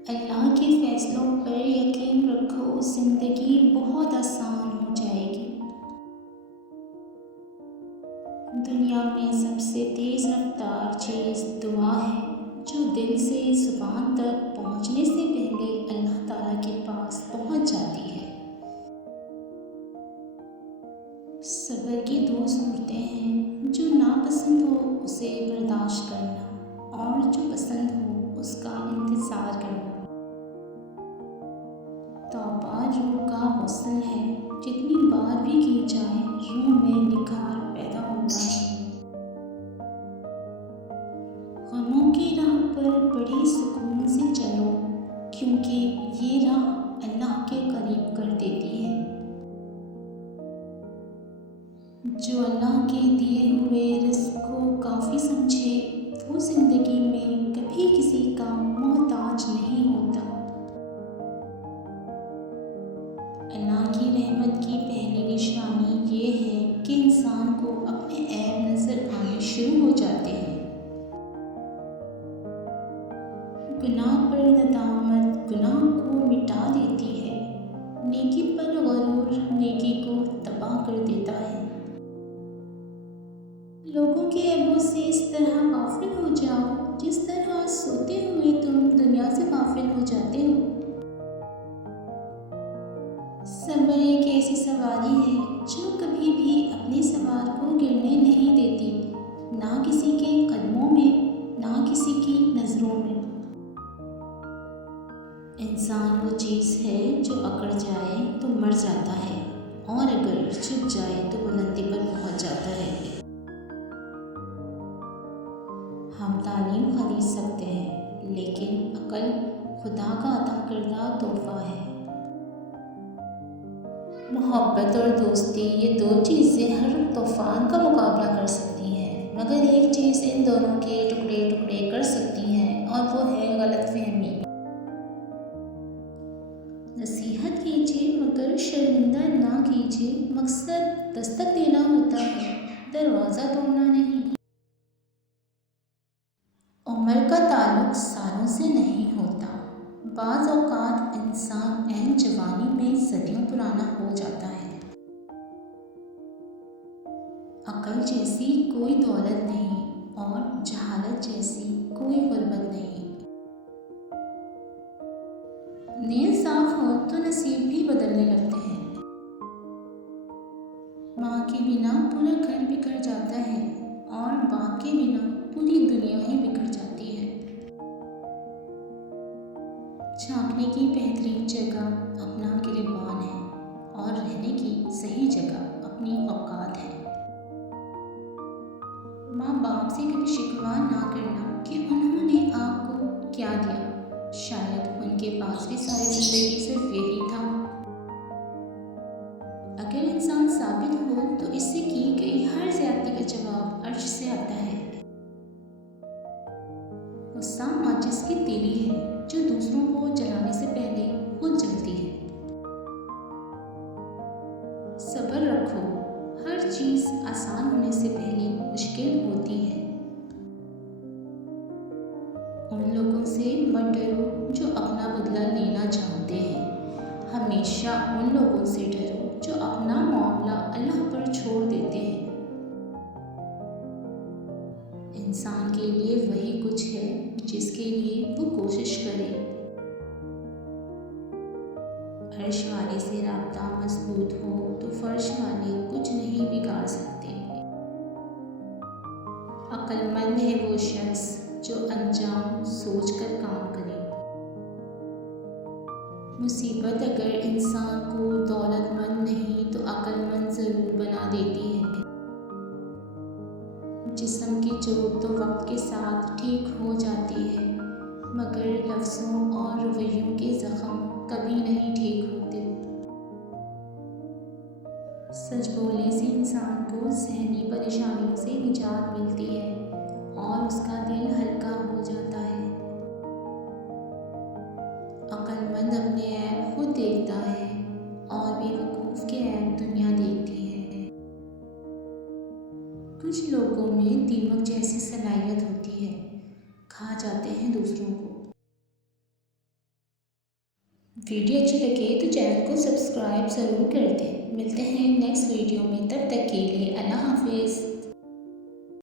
अल्लाह के फ़ैसलों पर यकीन रखो, ज़िंदगी बहुत आसान हो जाएगी। दुनिया में सबसे तेज़ रफ्तार चीज़ दुआ है, जो दिल से ज़ुबान तक पहुँचने से पहले अल्लाह ताला के पास पहुँच जाती है। सब्र की दो सूरतें हैं, जो नापसंद हो उसे बर्दाश्त करना और जो पसंद हो उसका इंतज़ार करना। तौबा रूह का हुस्न है, जितनी बार भी की जाए रूह में निखार पैदा होता है। गमों की राह पर बड़े सुकून से चलो, क्योंकि ये राह अल्लाह के करीब कर देती है। जो अल्लाह के दिए हुए रिज़्क़ को काफ़ी समझे, वो ज़िंदगी में कभी किसी का मोहताज नहीं होता। अल्लाह की रहमत की पहली निशानी ये है कि इंसान को अपने ऐब नज़र आने शुरू हो जाते हैं। गुनाह पर नदामत गुनाह को मिटा देती है, नेकी पर गरूर नेकी को तबाह कर देता है। लोगों के ऐबों से इस तरह गाफिल हो जाओ, जिस तरह सोते हुए तुम दुनिया से गाफिल हो जाते हो। सब्र एक ऐसी सवारी है जो कभी भी अपने सवार को गिरने नहीं देती, ना किसी के कदमों में, ना किसी की नज़रों में। इंसान वो चीज़ है जो अकड़ जाए तो मर जाता है, और अगर झुक जाए तो बुलंदी पर पहुंच जाता है। हम तालीम खरीद सकते हैं, लेकिन अकल खुदा का अता करदा तोहफा है। मोहब्बत और दोस्ती, ये दो चीज़ें हर तूफ़ान का मुकाबला कर सकती हैं, मगर एक चीज़ इन दोनों के टुकड़े टुकड़े कर सकती है, और वो है गलतफहमी। नसीहत कीजिए मगर शर्मिंदा ना कीजिए, मकसद दस्तक देना होता है, दरवाज़ा तोड़ना नहीं। उम्र का ताल्लुक सालों से नहीं होता, बाज़ औक़ात इंसान ऐन जवानी में सदियों पुराना हो जाता है। अकल जैसी कोई दौलत नहीं, और जहालत जैसी कोई गुर्बत नहीं। नीयत साफ हो तो नसीब भी बदलने लगते हैं। माँ के बिना पूरा घर बिखर जाता है, और बाप के बिना पूरी दुनिया ही बिखर जाती है। झांकने की बेहतरीन जगह अपना गिरेबान है, और रहने की सही जगह अपनी औकात है। माँ बाप से कभी शिकवा ना करना कि उन्होंने आपको क्या दिया, शायद उनके पास भी सारी ज़िंदगी सिर्फ यही था। अगर इंसान साबित हो तो इससे की गई हर ज़्यादती का जवाब अर्श से आता है। गुस्सा माचिस की तीली है, जो दूसरों को जलाने से पहले खुद जलती है। सब्र रखो, हर चीज़ आसान होने से पहले मुश्किल होती है। उन लोगों से मत डरो जो अपना बदला लेना जानते हैं, हमेशा उन लोगों से डरो जो अपना मामला अल्लाह पर छोड़ देते हैं। इंसान के लिए वही कुछ है जिसके लिए वो कोशिश करे। अर्श वाले से राब्ता मजबूत हो तो फर्श वाले कुछ नहीं बिगाड़ सकते। अक्लमंद है वो शख्स जो अंजाम सोचकर काम करे। मुसीबत अगर इंसान को दौलतमंद नहीं तो अक्लमंद ज़रूर बना देती है। जिस्म की चोट तो वक्त के साथ ठीक हो जाती है, मगर लफ्ज़ों और रवैयों के ज़ख्म कभी नहीं ठीक होते। सच बोलने से इंसान को ज़हनी परेशानियों से निजात मिलती है, और उसका दिल हल्का हो जाता है। अक्लमंद अपने ऐब खुद देखता है, और बेवकूफ़ के ऐब दुनिया देखती है। कुछ लोगों में दीमक जैसी सलाहियत होती है, खा जाते हैं दूसरों को। वीडियो अच्छी लगे तो चैनल को सब्सक्राइब ज़रूर कर दें। मिलते हैं नेक्स्ट वीडियो में, तब तक के लिए अल्लाह हाफिज़।